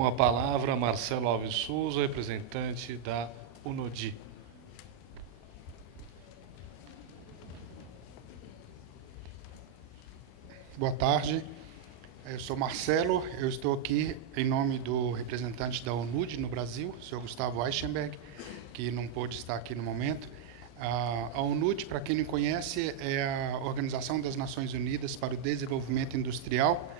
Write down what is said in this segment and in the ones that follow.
Com a palavra, Marcelo Alves Souza, representante da UNODI. Boa tarde, eu sou Marcelo, eu estou aqui em nome do representante da UNODI no Brasil, o senhor Gustavo Eichenberg, que não pôde estar aqui no momento. A UNODI, para quem não conhece, é a Organização das Nações Unidas para o Desenvolvimento Industrial,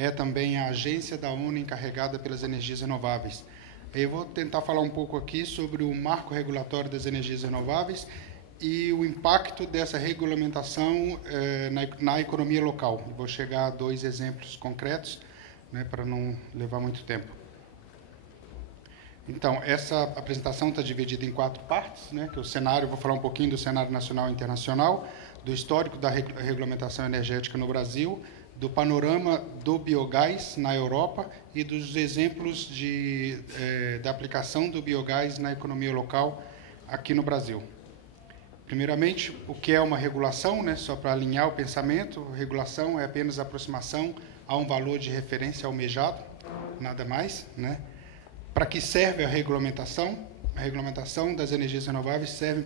é também a agência da ONU encarregada pelas energias renováveis. Eu vou tentar falar um pouco aqui sobre o marco regulatório das energias renováveis e o impacto dessa regulamentação na economia local. Vou chegar a 2 exemplos concretos, né, para não levar muito tempo. Então, essa apresentação está dividida em 4 partes, né, que o cenário, vou falar um pouquinho do cenário nacional e internacional, do histórico da regulamentação energética no Brasil, do panorama do biogás na Europa e dos exemplos da aplicação do biogás na economia local aqui no Brasil. Primeiramente, o que é uma regulação, né? Só para alinhar o pensamento, regulação é apenas a aproximação a um valor de referência almejado, nada mais, né? Para que serve a regulamentação? A regulamentação das energias renováveis serve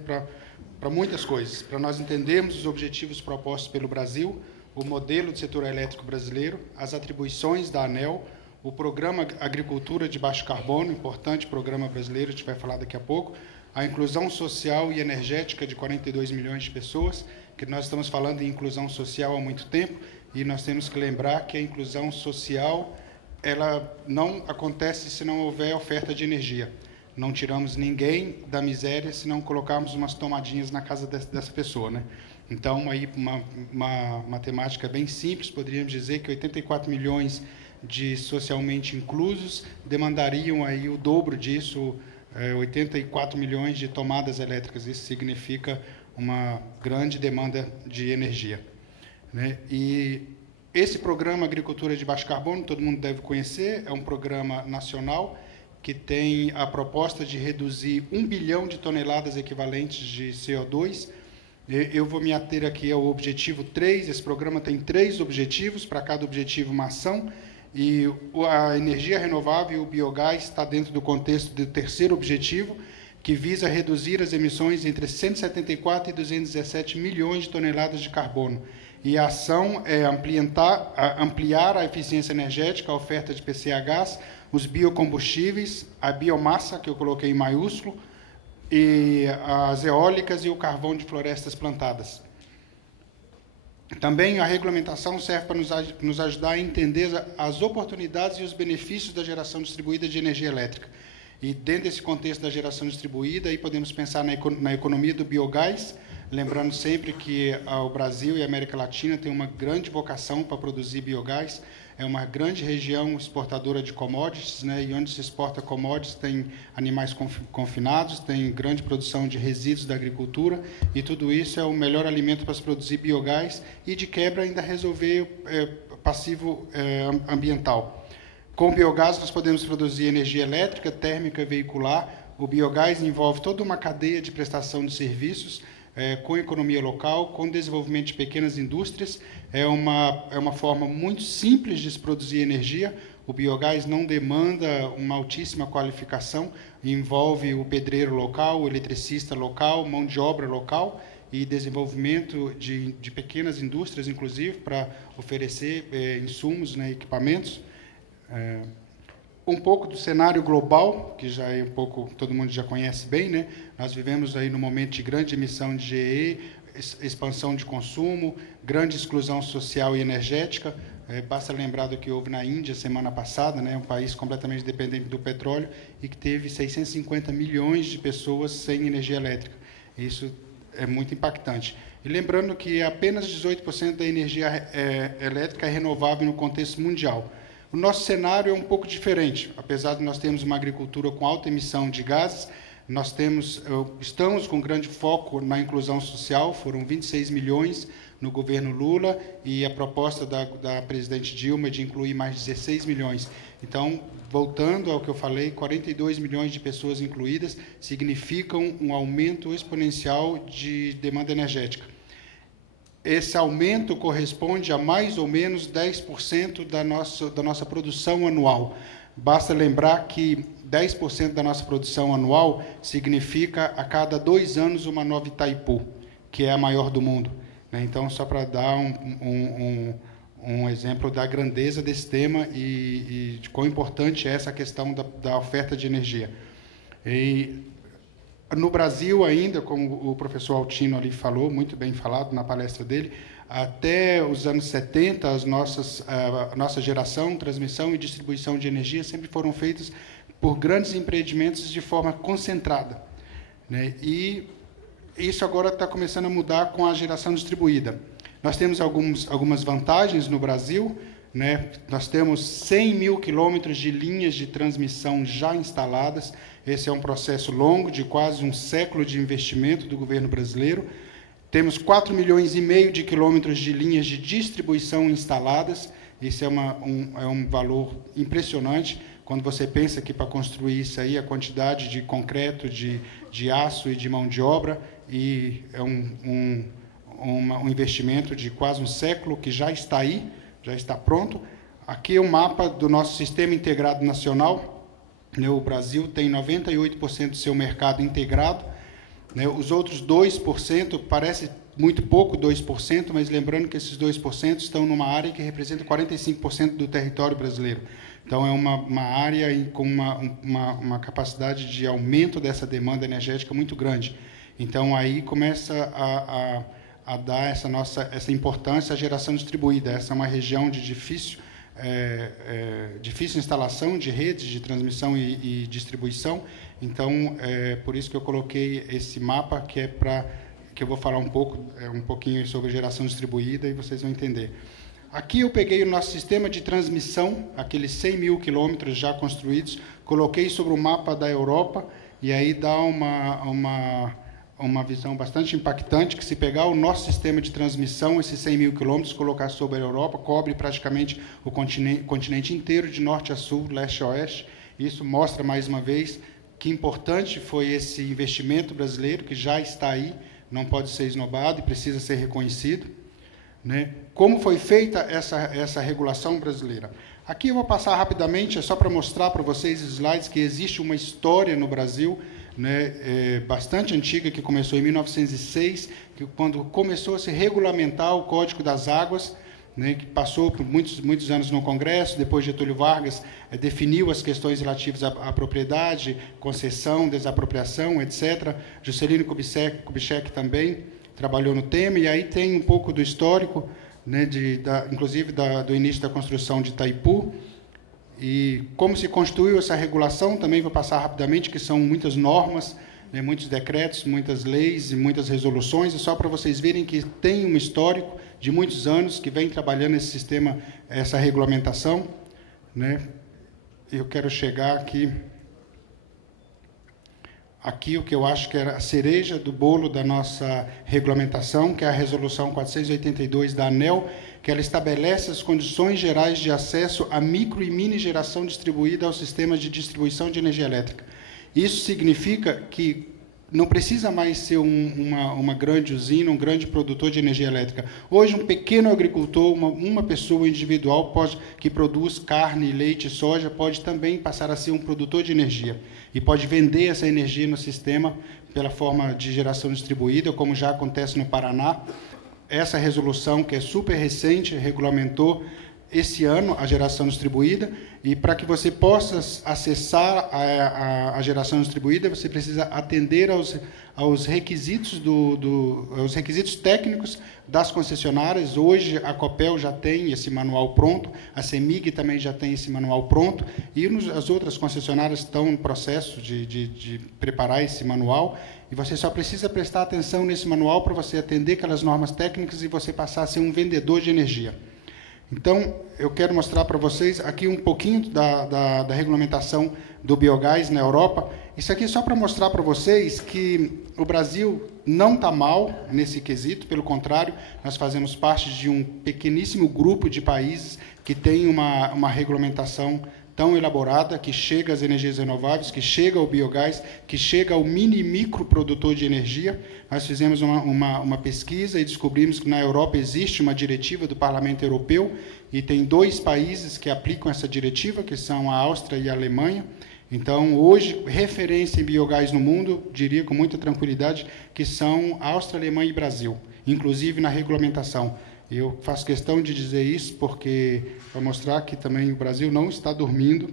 para muitas coisas, para nós entendermos os objetivos propostos pelo Brasil, o modelo do setor elétrico brasileiro, as atribuições da ANEEL, o Programa Agricultura de Baixo Carbono, importante programa brasileiro, a gente vai falar daqui a pouco, a inclusão social e energética de 42 milhões de pessoas, que nós estamos falando em inclusão social há muito tempo, e nós temos que lembrar que a inclusão social ela não acontece se não houver oferta de energia. Não tiramos ninguém da miséria se não colocarmos umas tomadinhas na casa dessa pessoa, né? Então, aí, uma matemática bem simples, poderíamos dizer que 84 milhões de socialmente inclusos demandariam aí o dobro disso, 84 milhões de tomadas elétricas. Isso significa uma grande demanda de energia, né? E esse programa Agricultura de Baixo Carbono, todo mundo deve conhecer, é um programa nacional que tem a proposta de reduzir 1 bilhão de toneladas equivalentes de CO2. Eu vou me ater aqui ao objetivo 3, esse programa tem 3 objetivos, para cada objetivo uma ação, e a energia renovável e o biogás está dentro do contexto do 3º objetivo, que visa reduzir as emissões entre 174 e 217 milhões de toneladas de carbono. E a ação é ampliar a eficiência energética, a oferta de PCHs, os biocombustíveis, a biomassa, que eu coloquei em maiúsculo, e as eólicas e o carvão de florestas plantadas. Também a regulamentação serve para nos ajudar a entender as oportunidades e os benefícios da geração distribuída de energia elétrica. E dentro desse contexto da geração distribuída, aí podemos pensar na economia do biogás, lembrando sempre que o Brasil e a América Latina têm uma grande vocação para produzir biogás. É uma grande região exportadora de commodities, né? E onde se exporta commodities tem animais confinados, tem grande produção de resíduos da agricultura, e tudo isso é o melhor alimento para se produzir biogás e, de quebra, ainda resolver passivo ambiental. Com o biogás, nós podemos produzir energia elétrica, térmica, veicular. O biogás envolve toda uma cadeia de prestação de serviços, com economia local, com desenvolvimento de pequenas indústrias. É uma forma muito simples de se produzir energia. O biogás não demanda uma altíssima qualificação, envolve o pedreiro local, o eletricista local, mão de obra local e desenvolvimento de pequenas indústrias, inclusive, para oferecer insumos, né, equipamentos. Um pouco do cenário global, que já é um pouco, todo mundo já conhece bem, né? Nós vivemos aí no momento de grande emissão de GE, expansão de consumo, grande exclusão social e energética. Basta lembrar do que houve na Índia semana passada, né? Um país completamente dependente do petróleo e que teve 650 milhões de pessoas sem energia elétrica. Isso é muito impactante. E lembrando que apenas 18% da energia elétrica é renovável no contexto mundial. O nosso cenário é um pouco diferente. Apesar de nós termos uma agricultura com alta emissão de gases, nós estamos com grande foco na inclusão social. Foram 26 milhões no governo Lula e a proposta da presidente Dilma de incluir mais 16 milhões. Então, voltando ao que eu falei, 42 milhões de pessoas incluídas significam um aumento exponencial de demanda energética. Esse aumento corresponde a mais ou menos 10% da nossa produção anual. Basta lembrar que 10% da nossa produção anual significa, a cada 2 anos, uma nova Itaipu, que é a maior do mundo. Então, só para dar um exemplo da grandeza desse tema e de quão importante é essa questão da oferta de energia. E no Brasil ainda, como o professor Altino ali falou, muito bem falado na palestra dele, até os anos 70, a nossa geração, transmissão e distribuição de energia sempre foram feitas por grandes empreendimentos de forma concentrada. E isso agora está começando a mudar com a geração distribuída. Nós temos algumas vantagens no Brasil. Nós temos 100 mil quilômetros de linhas de transmissão já instaladas. Esse é um processo longo, de quase um século de investimento do governo brasileiro. Temos 4,5 milhões de quilômetros de linhas de distribuição instaladas. Isso é um valor impressionante, quando você pensa que para construir isso aí, a quantidade de concreto, de aço e de mão de obra, e é um investimento de quase um século que já está aí, já está pronto. Aqui é um mapa do nosso Sistema Integrado Nacional. O Brasil tem 98% do seu mercado integrado. Os outros 2%, parece muito pouco, 2%, mas lembrando que esses 2% estão numa área que representa 45% do território brasileiro. Então, é uma área com uma capacidade de aumento dessa demanda energética muito grande. Então, aí começa a dar essa importância à geração distribuída. Essa é uma região de difícil instalação de redes de transmissão e distribuição. Então, por isso que eu coloquei esse mapa, que eu vou falar um pouquinho sobre geração distribuída, e vocês vão entender. Aqui eu peguei o nosso sistema de transmissão, aqueles 100 mil quilômetros já construídos, coloquei sobre o mapa da Europa, e aí dá uma visão bastante impactante, que se pegar o nosso sistema de transmissão, esses 100 mil quilômetros, colocar sobre a Europa, cobre praticamente o continente inteiro, de norte a sul, leste a oeste. Isso mostra, mais uma vez, que importante foi esse investimento brasileiro, que já está aí, não pode ser esnobado e precisa ser reconhecido. Como foi feita essa regulação brasileira? Aqui eu vou passar rapidamente, é só para mostrar para vocês os slides, que existe uma história no Brasil, bastante antiga, que começou em 1906, quando começou a se regulamentar o Código das Águas, que passou por muitos anos no Congresso. Depois Getúlio Vargas definiu as questões relativas à propriedade, concessão, desapropriação, etc. Juscelino Kubitschek também trabalhou no tema, e aí tem um pouco do histórico, inclusive do início da construção de Itaipu, e como se construiu essa regulação. Também vou passar rapidamente, que são muitas normas, muitos decretos, muitas leis e muitas resoluções, e só para vocês verem que tem um histórico de muitos anos que vem trabalhando esse sistema, essa regulamentação. Eu quero chegar aqui o que eu acho que era a cereja do bolo da nossa regulamentação, que é a Resolução 482 da ANEEL, que ela estabelece as condições gerais de acesso à micro e mini geração distribuída aos sistemas de distribuição de energia elétrica. Isso significa que não precisa mais ser uma grande usina, um grande produtor de energia elétrica. Hoje, um pequeno agricultor, uma pessoa individual que produz carne, leite e soja, pode também passar a ser um produtor de energia e pode vender essa energia no sistema pela forma de geração distribuída, como já acontece no Paraná. Essa resolução, que é super recente, regulamentou esse ano a geração distribuída, e para que você possa acessar a geração distribuída, você precisa atender aos requisitos aos requisitos técnicos das concessionárias. Hoje a Copel já tem esse manual pronto, a CEMIG também já tem esse manual pronto, e as outras concessionárias estão no processo de preparar esse manual, e você só precisa prestar atenção nesse manual para você atender aquelas normas técnicas e você passar a ser um vendedor de energia. Então, eu quero mostrar para vocês aqui um pouquinho da regulamentação do biogás na Europa. Isso aqui é só para mostrar para vocês que o Brasil não está mal nesse quesito, pelo contrário, nós fazemos parte de um pequeníssimo grupo de países que tem uma regulamentação tão elaborada, que chega às energias renováveis, que chega ao biogás, que chega ao mini e micro produtor de energia. Nós fizemos uma pesquisa e descobrimos que na Europa existe uma diretiva do Parlamento Europeu e tem 2 países que aplicam essa diretiva, que são a Áustria e a Alemanha. Então, hoje, referência em biogás no mundo, diria com muita tranquilidade, que são Áustria, Alemanha e Brasil, inclusive na regulamentação. Eu faço questão de dizer isso porque para mostrar que também o Brasil não está dormindo,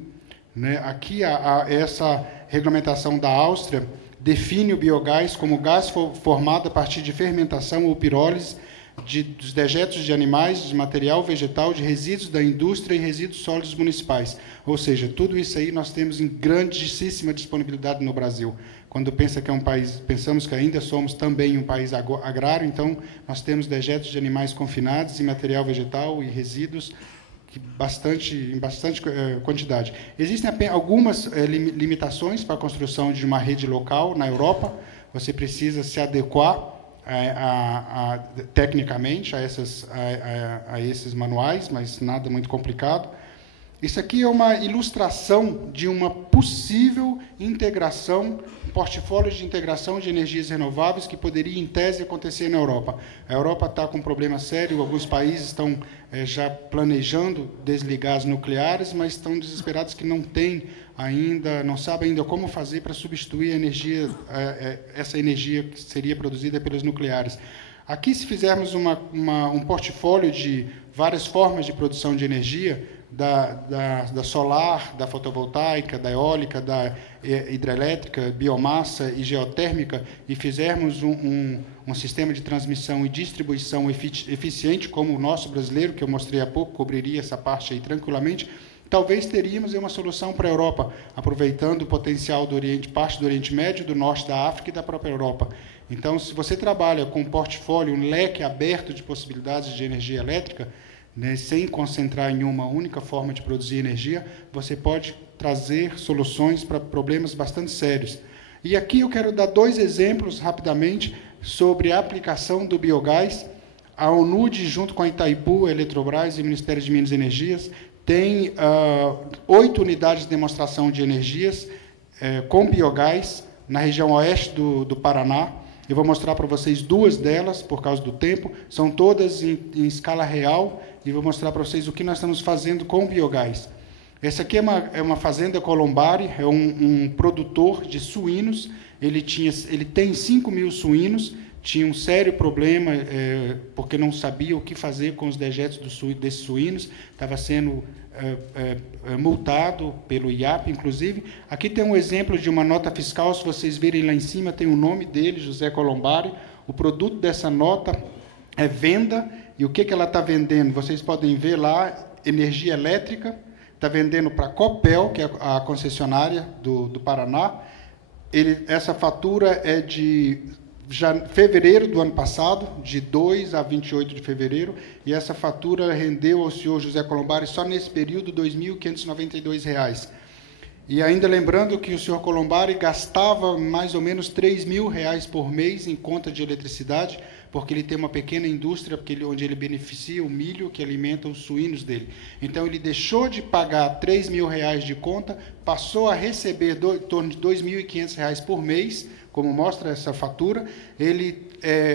né? Aqui, essa regulamentação da Áustria define o biogás como gás formado a partir de fermentação ou pirólise dos dejetos de animais, de material vegetal, de resíduos da indústria e resíduos sólidos municipais. Ou seja, tudo isso aí nós temos em grandíssima disponibilidade no Brasil. Quando pensa que é um país, pensamos que ainda somos também um país agrário, então nós temos dejetos de animais confinados e material vegetal e resíduos em bastante quantidade. Existem algumas limitações para a construção de uma rede local na Europa. Você precisa se adequar tecnicamente a esses manuais, mas nada muito complicado. Isso aqui é uma ilustração de uma possível integração, um portfólio de integração de energias renováveis que poderia, em tese, acontecer na Europa. A Europa está com um problema sério, alguns países estão já planejando desligar as nucleares, mas estão desesperados que não têm ainda, não sabem ainda como fazer para substituir a energia, essa energia que seria produzida pelas nucleares. Aqui, se fizermos um portfólio de várias formas de produção de energia, da solar, da fotovoltaica, da eólica, da hidrelétrica, biomassa e geotérmica, e fizermos um sistema de transmissão e distribuição eficiente, como o nosso brasileiro, que eu mostrei há pouco, cobriria essa parte aí tranquilamente, talvez teríamos uma solução para a Europa, aproveitando o potencial do parte do Oriente Médio, do norte da África e da própria Europa. Então, se você trabalha com um portfólio, um leque aberto de possibilidades de energia elétrica, né, sem concentrar em uma única forma de produzir energia, você pode trazer soluções para problemas bastante sérios. E aqui eu quero dar 2 exemplos, rapidamente, sobre a aplicação do biogás. A ONUD, junto com a Itaipu, a Eletrobras e o Ministério de Minas e Energias, tem 8 unidades de demonstração de energias com biogás na região oeste do Paraná. Eu vou mostrar para vocês 2 delas, por causa do tempo. São todas em escala real, e vou mostrar para vocês o que nós estamos fazendo com o biogás. Essa aqui é uma fazenda Colombari, é um produtor de suínos. Ele tem 5.000 suínos, tinha um sério problema, porque não sabia o que fazer com os dejetos desses suínos, estava sendo multado pelo IAP, inclusive. Aqui tem um exemplo de uma nota fiscal, se vocês verem lá em cima, tem o nome dele, José Colombari. O produto dessa nota é venda, e o que ela está vendendo? Vocês podem ver lá, energia elétrica, está vendendo para a Copel, que é a concessionária do Paraná. Essa fatura é de fevereiro do ano passado, de 2 a 28 de fevereiro, e essa fatura rendeu ao senhor José Colombari, só nesse período, R$ 2.592. E ainda lembrando que o senhor Colombari gastava mais ou menos R$ 3.000 por mês em conta de eletricidade, porque ele tem uma pequena indústria onde ele beneficia o milho que alimenta os suínos dele. Então, ele deixou de pagar R$ 3.000 de conta, passou a receber em torno de R$ 2.500 por mês, como mostra essa fatura. Ele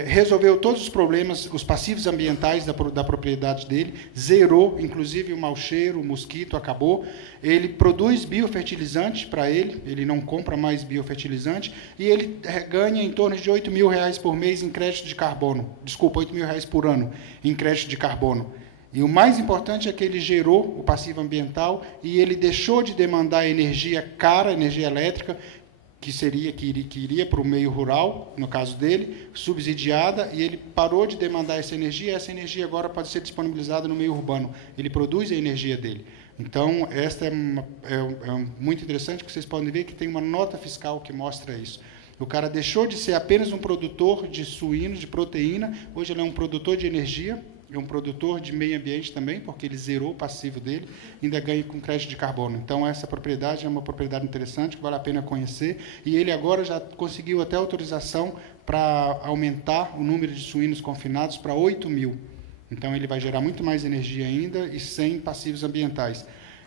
resolveu todos os problemas, os passivos ambientais da propriedade dele, zerou, inclusive o mau cheiro, o mosquito, acabou. Ele produz biofertilizante para ele não compra mais biofertilizante, e ele ganha em torno de R$ 8.000 por mês em crédito de carbono. Desculpa, R$ 8.000 por ano em crédito de carbono. E o mais importante é que ele gerou o passivo ambiental e ele deixou de demandar energia cara, energia elétrica, que iria para o meio rural, no caso dele, subsidiada, e ele parou de demandar essa energia, e essa energia agora pode ser disponibilizada no meio urbano. Ele produz a energia dele. Então, esta é muito interessante, que vocês podem ver que tem uma nota fiscal que mostra isso. O cara deixou de ser apenas um produtor de suínos, de proteína, hoje ele é um produtor de energia, é um produtor de meio ambiente também, porque ele zerou o passivo dele, ainda ganha com crédito de carbono. Então, essa propriedade é uma propriedade interessante, que vale a pena conhecer, e ele agora já conseguiu até autorização para aumentar o número de suínos confinados para 8.000. Então, ele vai gerar muito mais energia ainda e sem passivos ambientais.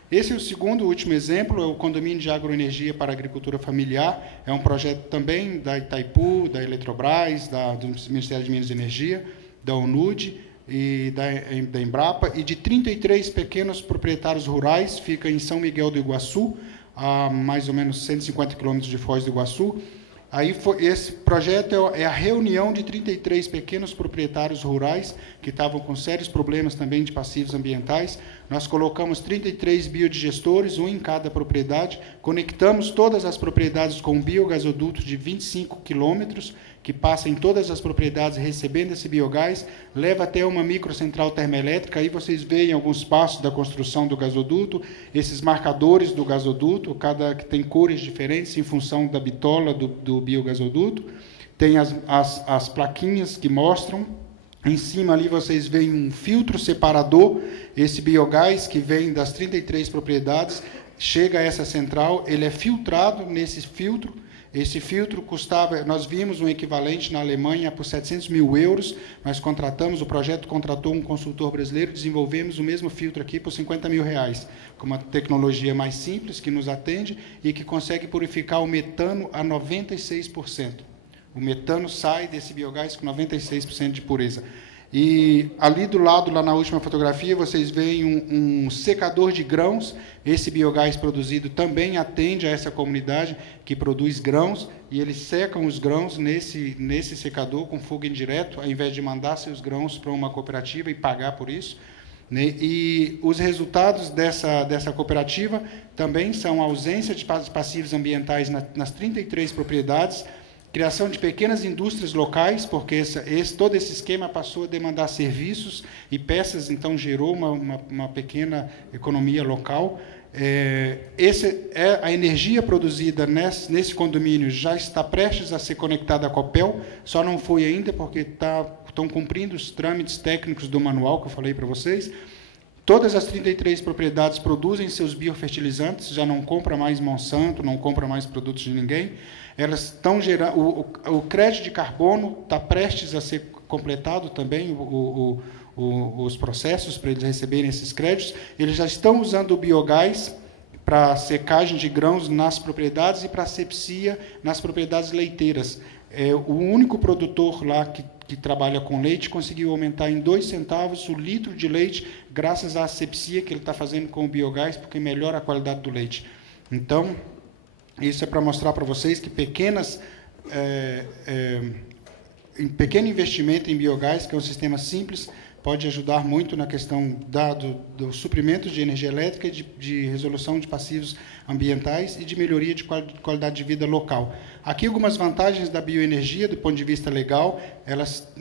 Esse é o segundo, último exemplo, é o Condomínio de Agroenergia para a Agricultura Familiar. É um projeto também da Itaipu, da Eletrobras, do Ministério de Minas e Energia, da UNUD e da Embrapa, e de 33 pequenos proprietários rurais, fica em São Miguel do Iguaçu, a mais ou menos 150 quilômetros de Foz do Iguaçu. Aí esse projeto é a reunião de 33 pequenos proprietários rurais que estavam com sérios problemas também de passivos ambientais. Nós colocamos 33 biodigestores, um em cada propriedade, conectamos todas as propriedades com um biogasoduto de 25 quilômetros, que passa em todas as propriedades recebendo esse biogás, leva até uma microcentral termoelétrica. Aí vocês veem alguns passos da construção do gasoduto, esses marcadores do gasoduto, que tem cores diferentes em função da bitola do biogasoduto. Tem as plaquinhas que mostram. Em cima ali vocês veem um filtro separador, esse biogás que vem das 33 propriedades, chega a essa central, ele é filtrado nesse filtro. Esse filtro custava, nós vimos um equivalente na Alemanha por 700 mil euros, nós contratamos, o projeto contratou um consultor brasileiro, desenvolvemos o mesmo filtro aqui por 50 mil reais, com uma tecnologia mais simples, que nos atende e que consegue purificar o metano a 96%. O metano sai desse biogás com 96% de pureza. E ali do lado, lá na última fotografia, vocês veem um secador de grãos. Esse biogás produzido também atende a essa comunidade que produz grãos, e eles secam os grãos nesse secador com fogo indireto, ao invés de mandar seus grãos para uma cooperativa e pagar por isso. E os resultados dessa cooperativa também são a ausência de passivos ambientais nas 33 propriedades, criação de pequenas indústrias locais, porque todo esse esquema passou a demandar serviços e peças, então gerou uma pequena economia local. A energia produzida nesse condomínio já está prestes a ser conectada à Copel, só não foi ainda porque estão cumprindo os trâmites técnicos do manual que eu falei para vocês. Todas as 33 propriedades produzem seus biofertilizantes, já não compra mais Monsanto, não compra mais produtos de ninguém. Elas estão gerando, o crédito de carbono está prestes a ser completado também, os processos para eles receberem esses créditos. Eles já estão usando o biogás para secagem de grãos nas propriedades e para asepsia nas propriedades leiteiras. O único produtor lá que trabalha com leite conseguiu aumentar em 2 centavos o litro de leite, graças à asepsia que ele está fazendo com o biogás, porque melhora a qualidade do leite. Então, isso é para mostrar para vocês que pequeno investimento em biogás, que é um sistema simples, pode ajudar muito na questão do suprimento de energia elétrica, de resolução de passivos ambientais e de melhoria de qualidade de vida local. Aqui algumas vantagens da bioenergia do ponto de vista legal. Elas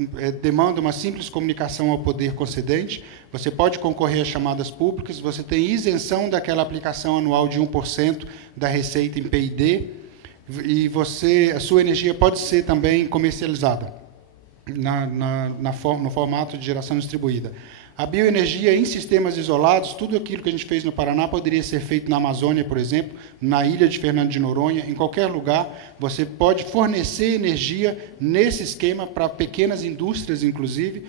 demandam uma simples comunicação ao poder concedente, você pode concorrer a chamadas públicas, você tem isenção daquela aplicação anual de 1% da receita em PID, e a sua energia pode ser também comercializada no formato de geração distribuída. A bioenergia em sistemas isolados, tudo aquilo que a gente fez no Paraná poderia ser feito na Amazônia, por exemplo, na ilha de Fernando de Noronha, em qualquer lugar. Você pode fornecer energia nesse esquema para pequenas indústrias, inclusive.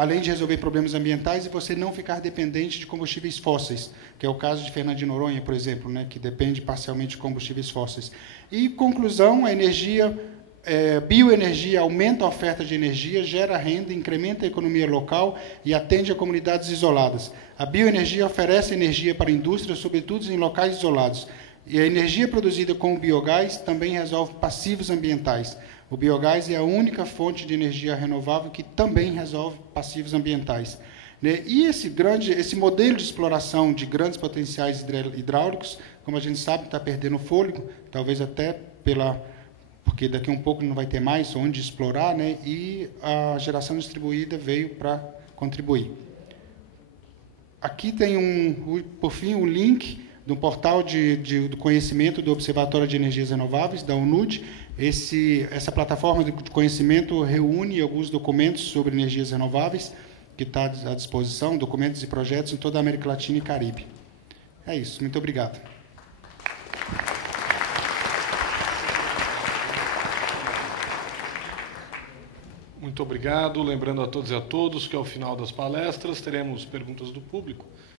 Além de resolver problemas ambientais, e você não ficar dependente de combustíveis fósseis, que é o caso de Fernando de Noronha, por exemplo, que depende parcialmente de combustíveis fósseis. E, conclusão, a bioenergia aumenta a oferta de energia, gera renda, incrementa a economia local e atende a comunidades isoladas. A bioenergia oferece energia para indústrias, sobretudo em locais isolados. E a energia produzida com o biogás também resolve passivos ambientais. O biogás é a única fonte de energia renovável que também resolve passivos ambientais. E esse modelo de exploração de grandes potenciais hidráulicos, como a gente sabe, está perdendo fôlego, talvez até porque daqui a um pouco não vai ter mais onde explorar, e a geração distribuída veio para contribuir. Aqui tem, por fim, um link do portal do conhecimento do Observatório de Energias Renováveis, da UNUD. Essa plataforma de conhecimento reúne alguns documentos sobre energias renováveis, que está à disposição, documentos e projetos em toda a América Latina e Caribe. É isso, muito obrigado. Muito obrigado. Lembrando a todos e a todos que ao final das palestras teremos perguntas do público.